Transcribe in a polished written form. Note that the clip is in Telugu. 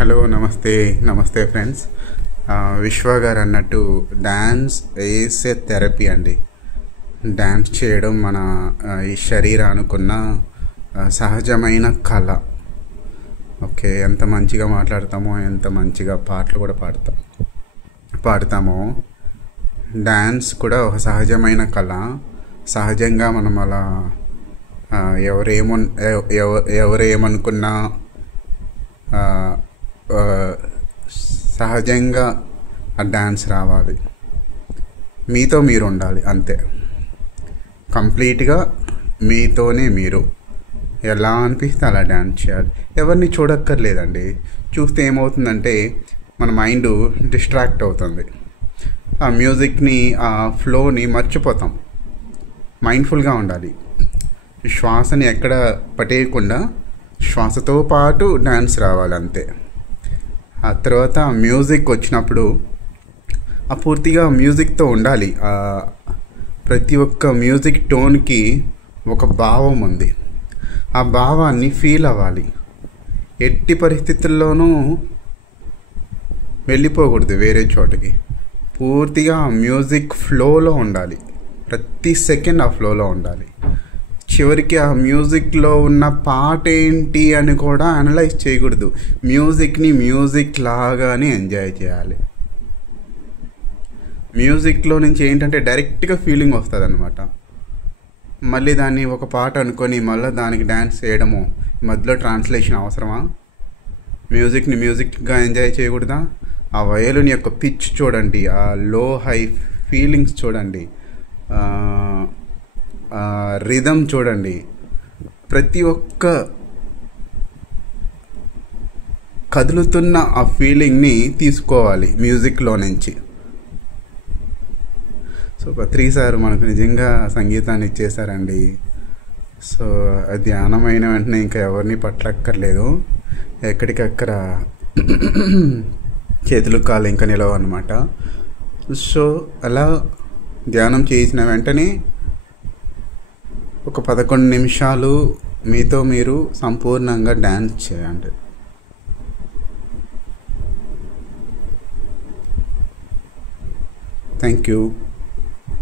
హలో నమస్తే నమస్తే ఫ్రెండ్స్. విశ్వ గారు అన్నట్టు డ్యాన్స్ ఈజ్ ఏ థెరపీ అండి. డ్యాన్స్ చేయడం మన ఈ శరీరానుకున్న సహజమైన కళ. ఓకే, ఎంత మంచిగా మాట్లాడతామో, ఎంత మంచిగా పాటలు కూడా పాడతామో, డ్యాన్స్ కూడా ఒక సహజమైన కళ. సహజంగా మనం అలా ఎవరేమనుకున్నా సహజంగా ఆ డ్యాన్స్ రావాలి. మీతో మీరు ఉండాలి అంతే. కంప్లీట్గా మీతోనే మీరు ఎలా అనిపిస్తే అలా డ్యాన్స్ చేయాలి. ఎవరిని చూడక్కర్లేదండి. చూస్తే ఏమవుతుందంటే మన మైండ్ డిస్ట్రాక్ట్ అవుతుంది. ఆ మ్యూజిక్ని, ఆ ఫ్లోని మర్చిపోతాం. మైండ్ఫుల్గా ఉండాలి. శ్వాసని ఎక్కడ పట్టేయకుండా శ్వాసతో పాటు డ్యాన్స్ రావాలి అంతే. ఆ తర్వాత మ్యూజిక్ వచ్చినప్పుడు ఆ పూర్తిగా మ్యూజిక్తో ఉండాలి. ప్రతి ఒక్క మ్యూజిక్ టోన్కి ఒక భావం ఉంది. ఆ భావాన్ని ఫీల్ అవ్వాలి. ఎట్టి పరిస్థితుల్లోనూ వెళ్ళిపోకూడదు వేరే చోటకి. పూర్తిగా మ్యూజిక్ ఫ్లోలో ఉండాలి. ప్రతి సెకండ్ ఆ ఫ్లోలో ఉండాలి. చివరికి ఆ మ్యూజిక్లో ఉన్న పాట ఏంటి అని కూడా అనలైజ్ చేయకూడదు. మ్యూజిక్ని మ్యూజిక్ లాగానే ఎంజాయ్ చేయాలి. మ్యూజిక్లో నుంచి ఏంటంటే డైరెక్ట్గా ఫీలింగ్ వస్తుంది అన్నమాట. మళ్ళీ దాన్ని ఒక పాట అనుకొని మళ్ళీ దానికి డ్యాన్స్ చేయడము, మధ్యలో ట్రాన్స్లేషన్ అవసరమా? మ్యూజిక్ని మ్యూజిక్గా ఎంజాయ్ చేయకూడదా? ఆ వయలుని యొక్క పిచ్ చూడండి, ఆ లో హై ఫీలింగ్స్ చూడండి, రిథమ్ చూడండి. ప్రతి ఒక్క కదులుతున్న ఆ ఫీలింగ్ని తీసుకోవాలి మ్యూజిక్లో నుంచి. సో పత్రి సార్ మనకు నిజంగా సంగీతాన్ని ఇచ్చేసారండి. సో అది ధ్యానమైన వెంటనే ఇంకా ఎవరిని పట్టక్కర్లేదు. ఎక్కడికక్కడ చేతులు కాళ్ళు ఇంకా నిలవ అన్నమాట. సో అలా ధ్యానం చేసిన వెంటనే ఒక 11 నిమిషాలు మీతో మీరు సంపూర్ణంగా డ్యాన్స్ చేయండి. Thank you.